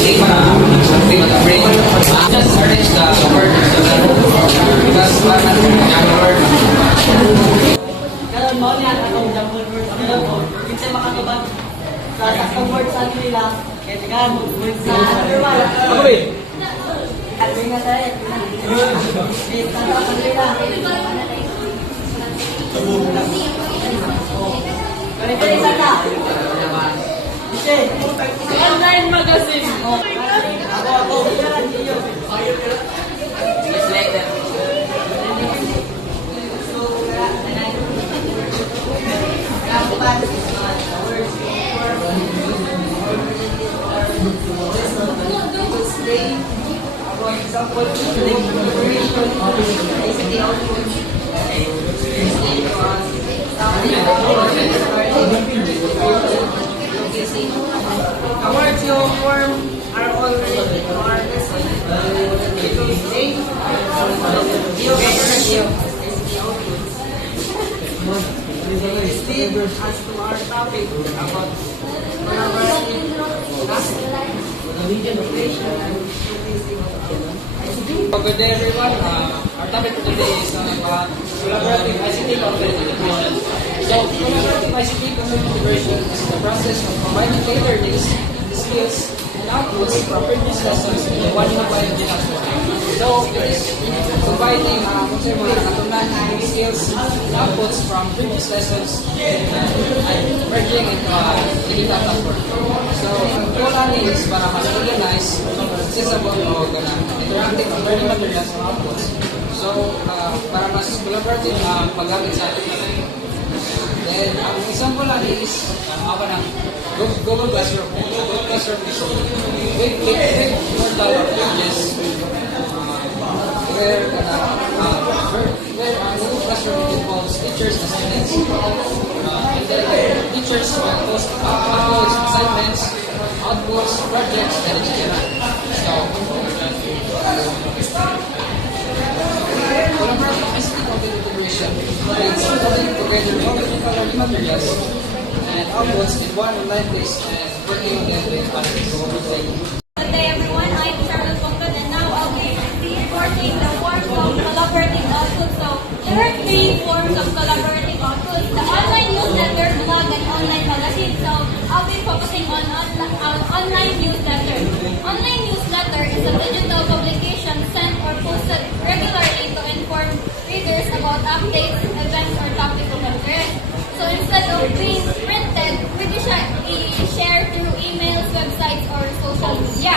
Just arrange the word because Karon mo niya atong jumble word ang ko. Kinsa makatubag sa custom word sa nila. Kaya tigaan mo word sa other one. ako eh. Ano nga tayo? Eh, tanto ang nila. Kaya sana. Ise. Online magazine. Ako. Just like that. Awards yung form are already are as to our topic about Good day everyone. Our topic for today is about collaborative ICT content integration. So, collaborative ICT content integration is the process of combining tailored needs, skills, and outputs from previous lessons into one unified digital content. So, it is combining mga natutunan skills and outputs from previous lessons and merging into a digital platform. So, ang goal natin is para mas organize, accessible o interactive ang learning materials and outputs. So, para mas collaborative ang paggamit sa ating natin. Then, ang example natin is Google Classroom. Google Classroom is big portal of pages where Google Classroom involves teachers and students. And then teachers will post uploads, assignments, outputs, projects, and etc. So, collaborative ICT content integration means putting together multiple learning materials and outputs in one online place and working on them with others. Good day everyone, I'm Charlotte Bongkod and now I'll be reporting the forms of collaborative output. So there are three forms of collaborative output: the online newsletter, blog, and online magazine. So I'll be focusing on online newsletter. Online newsletter is a digital publication sent or posted regularly to inform readers about updates, events, or topics of interest. So instead of being printed, pwede siya i-share through emails, websites, or social media.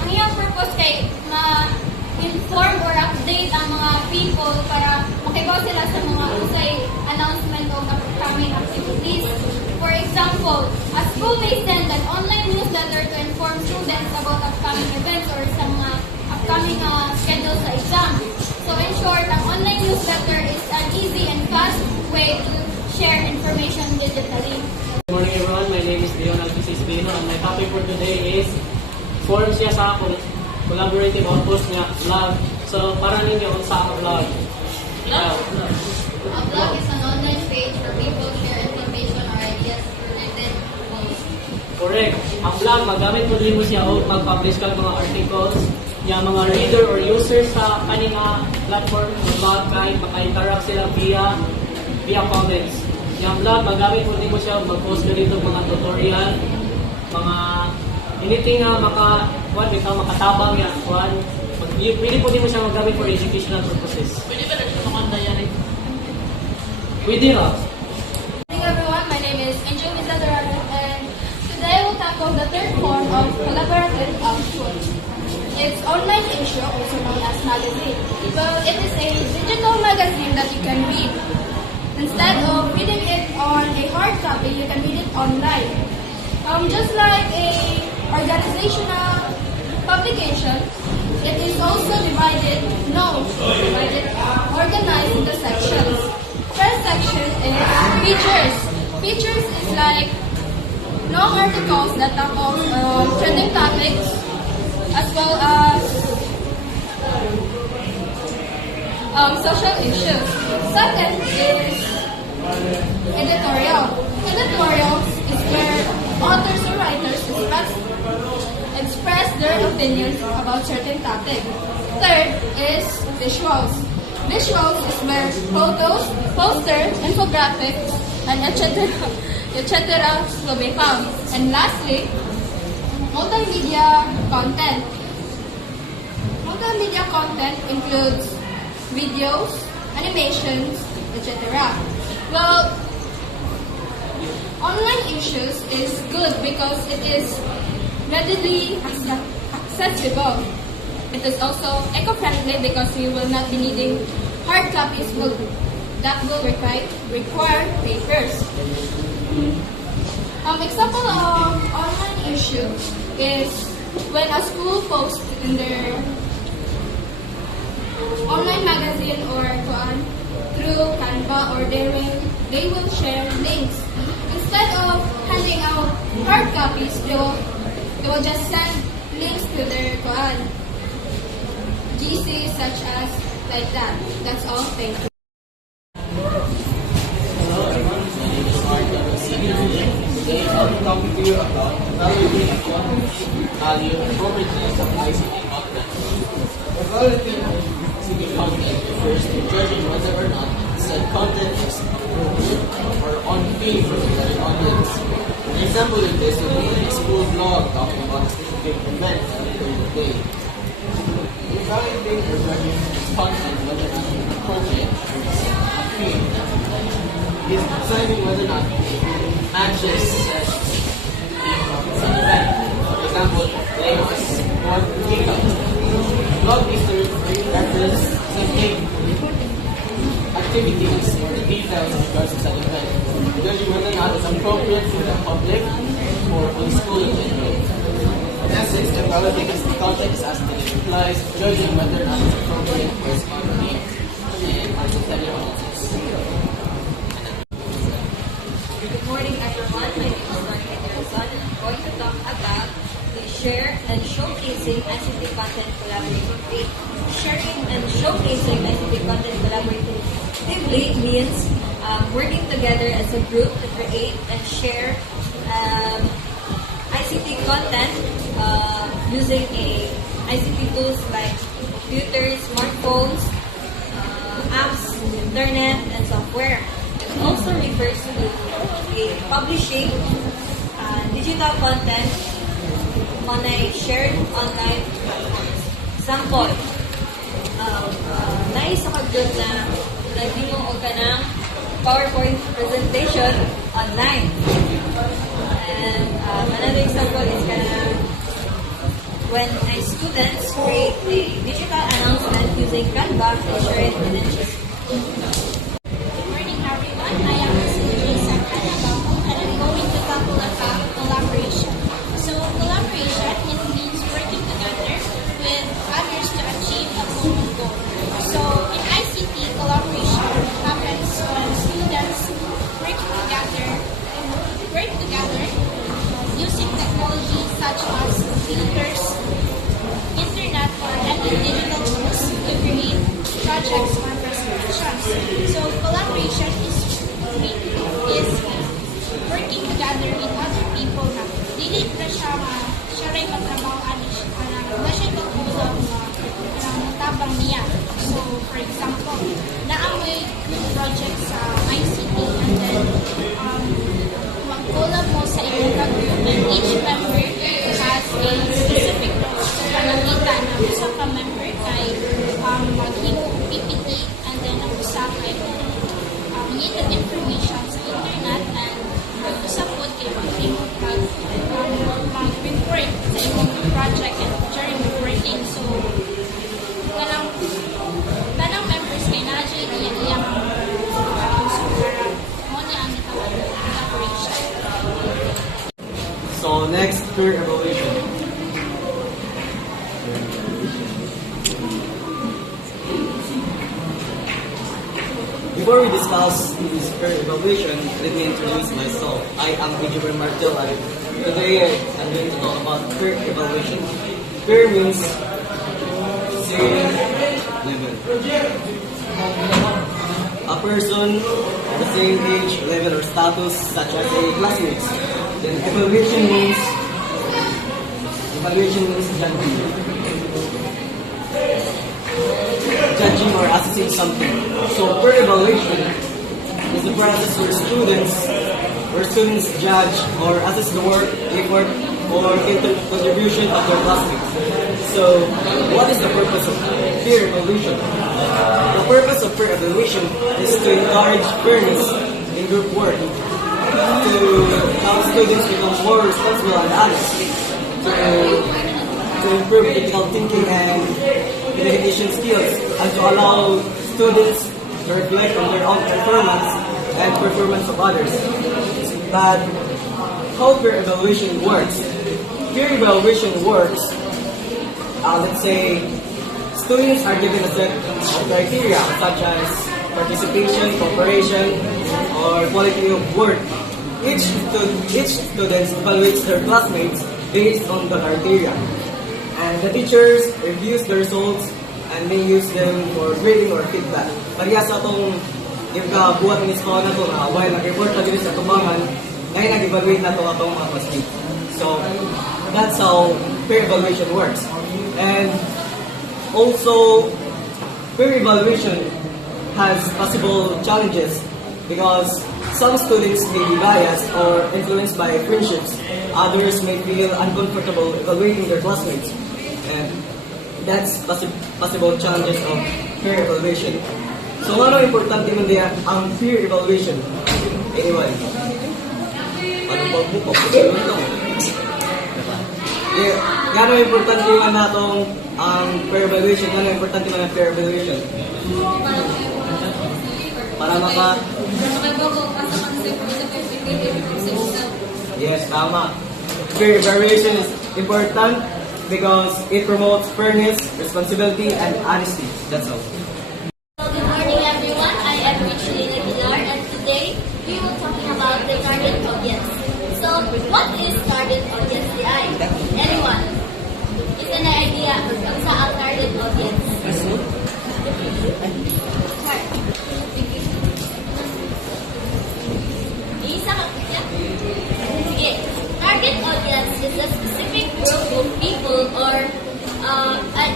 Ang iyang purpose kay ma-inform or update ang mga people para makibaw sila sa mga usay announcement o upcoming activities. For example, a school may send an online newsletter to inform students about upcoming events or sa mga upcoming schedule sa exam. So in short, ang online newsletter is an easy and fast way to share information digitally. Good morning everyone, my name is Leon Alexis Espino and my topic for today is forms niya sa collaborative outpost niya, vlog. So para ninyo kung sa vlog. A blog is an online page where people share information or ideas related to goals. Correct. Ang vlog, magamit po din mo siya o mag-publish ka ng mga articles niya mga reader or users sa kaning platform ng vlog kahit maka-interact sila via comments. Yung vlog, magamit po din mo siya mag-post ka dito mga tutorial, mga anything makatabang yan. Pwede po din mo siya magamit for educational purposes. Pwede ba rin kumanda yan eh? Pwede na. Good morning everyone, my name is Angel Misadorano and today we'll tackle the third form of collaborative output. It's online issue, also known as magazine. Well, it is a digital magazine that you can read. Instead of reading it on a hard copy, you can read it online. Just like a organizational publication, it is also organized into sections. First section is features. Features is like long articles that tackle trending topics as well as social issues. Second is editorial. Editorials is where authors or writers express their opinions about certain topic. Third is visuals. Visuals is where photos, posters, infographics, and etc. will be found. And lastly, multimedia content. Multimedia content includes videos, animations, etc. Well, online issues is good because it is readily accessible. It is also eco-friendly because you will not be needing hard copies that will require papers. Example of online issue is when a school posts in their online magazine or through Canva or they will share links. Instead of handing out hard copies, they will just send links to their GC such as like that. That's all. Thank you. Today I'll be talking to you about evaluating the value and appropriateness of ICT content. Evaluating ICT content refers to judging whether or not said content is appropriate or on theme for the study audience. An example of this would be a school blog talking about a specific event that occurred in the day. Evaluating or judging this content whether or not it is appropriate or is on theme is deciding whether or not matches said theme of said event. For example, today was World Kingdom. Blog is to reference some activities or the details in regards to said event, judging whether or not it's appropriate for the public or for the school in general. In essence, evaluating the context as it implies judging whether or not it's appropriate for its content and for the study audience. Good morning, everyone. My name is Martin Anderson, and I'm going to talk about the share and showcasing ICT content collaboratively. Sharing and showcasing ICT content collaboratively means working together as a group to create and share ICT content using ICT tools like computers, smartphones, apps, internet, and software. It also refers to publishing digital content on a shared online sample. Nais ako good na nag-ginoo ka ng PowerPoint presentation online. And another example is when students create a digital announcement using Canva to share it in NGC. Good morning, everyone. I am Lisa Canabamo, and I'm going to talk about collaboration. So, collaboration means working together with others to achieve a common goal. So, in ICT, collaboration happens when students work together using technology such as computers, internet, or any digital tools to create projects or presentations. So collaboration is working together with other people na dili na siya rin matrabahoan na siya tutulong ng tabang niya. So for example, naamoy group project sa ICT and then mag-collab mo sa inyong group and each member has a specific role. So panakita na usa ka member kay maghimo PPT and then ang usa kay mangitag information sa internet and ang usa po kay maghimo mag-report sa imong project and during reporting. So kanang members kay na-jay iyang so para mo na ang collaboration. So next, peer evaluation. Before we discuss this peer evaluation, let me introduce myself. I am Benjamin Martelay. Today I'm going to talk about peer evaluation. Peer means same level. A person of the same age, level, or status, such as a classmates. Then evaluation means evaluation means judging or assessing something. So peer evaluation is the process where students judge or assess the work, effort, or contribution of their classmates. So, what is the purpose of peer evaluation? The purpose of peer evaluation is to encourage fairness in group work, to help students become more responsible and honest, to improve critical thinking and communication skills, and to allow students to reflect on their own performance and performance of others. But how peer evaluation works? Peer evaluation works, let's say, students are given a set of criteria such as participation, cooperation, or quality of work. Each student evaluates their classmates based on the criteria. And the teachers reviews the results and may use them for grading or feedback. Kaya sa itong buhat ng iskola na ito, while nag-report na din sa tubangan, ngayon nag-evaluate na ito atong mga classmates. So, that's how peer evaluation works. And also, peer evaluation has possible challenges because some students may be biased or influenced by friendships. Others may feel uncomfortable evaluating their classmates. And that's possible challenges of peer evaluation. So, ano importante man diya ang peer evaluation? Anyway, ano ba po? Gano'ng importante man natong ang peer evaluation? Gano'ng importante man ang peer evaluation? Para Yes, tama. Peer evaluation is important because it promotes fairness, responsibility, and honesty. That's all. Good morning, everyone. I am Richelina Pilar, and today we will talking about the target audience. So, what is target audience? Anyone? Is there an idea sa ang target audience? Isa ka kaya? Sige. Target audience is a specific group of people or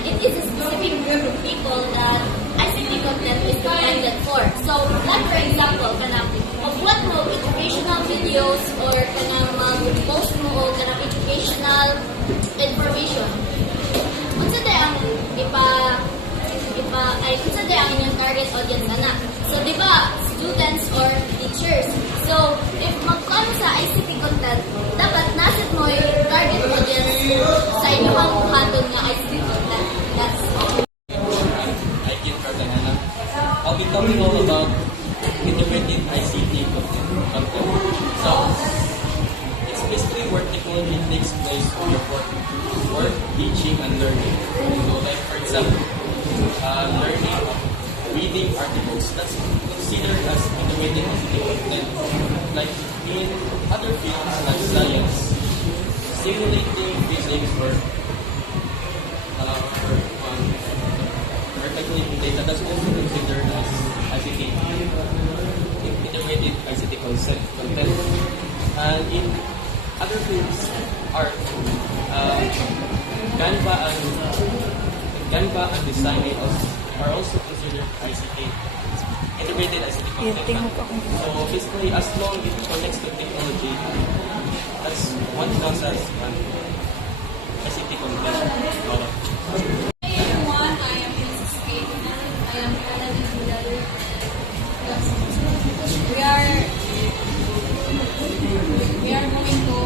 it is a specific group of people that ICT content is intended for. So, like for example, mag-upload mo educational videos or mag-post mo o educational information. Unsa day ang unsa day ang inyong target audience na? So, di ba, students or teachers. So, if magkano sa ICT content, dapat nasit mo yung target audience sa inyong handle nga ICT content. That's all. I can Cardanana. I'll be talking all about integrated ICT content. So, it's basically where technology takes place on your work, teaching, and learning. So, like for example, learning of reading articles, that's considered as integrated ICT content. Like in other fields like science, simulating physics or calculating data, that's also considered as ICT, integrated ICT content. And in other fields, art, Canva and designing are also considered ICT, integrated ICT content. So basically, as long as it connects to technology, that's what counts as ICT content. Hey everyone, I am Mrs. Kate. I am Melanie Budalo. We are going to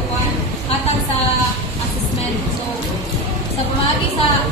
hatag sa assessment. So, sa pamagi sa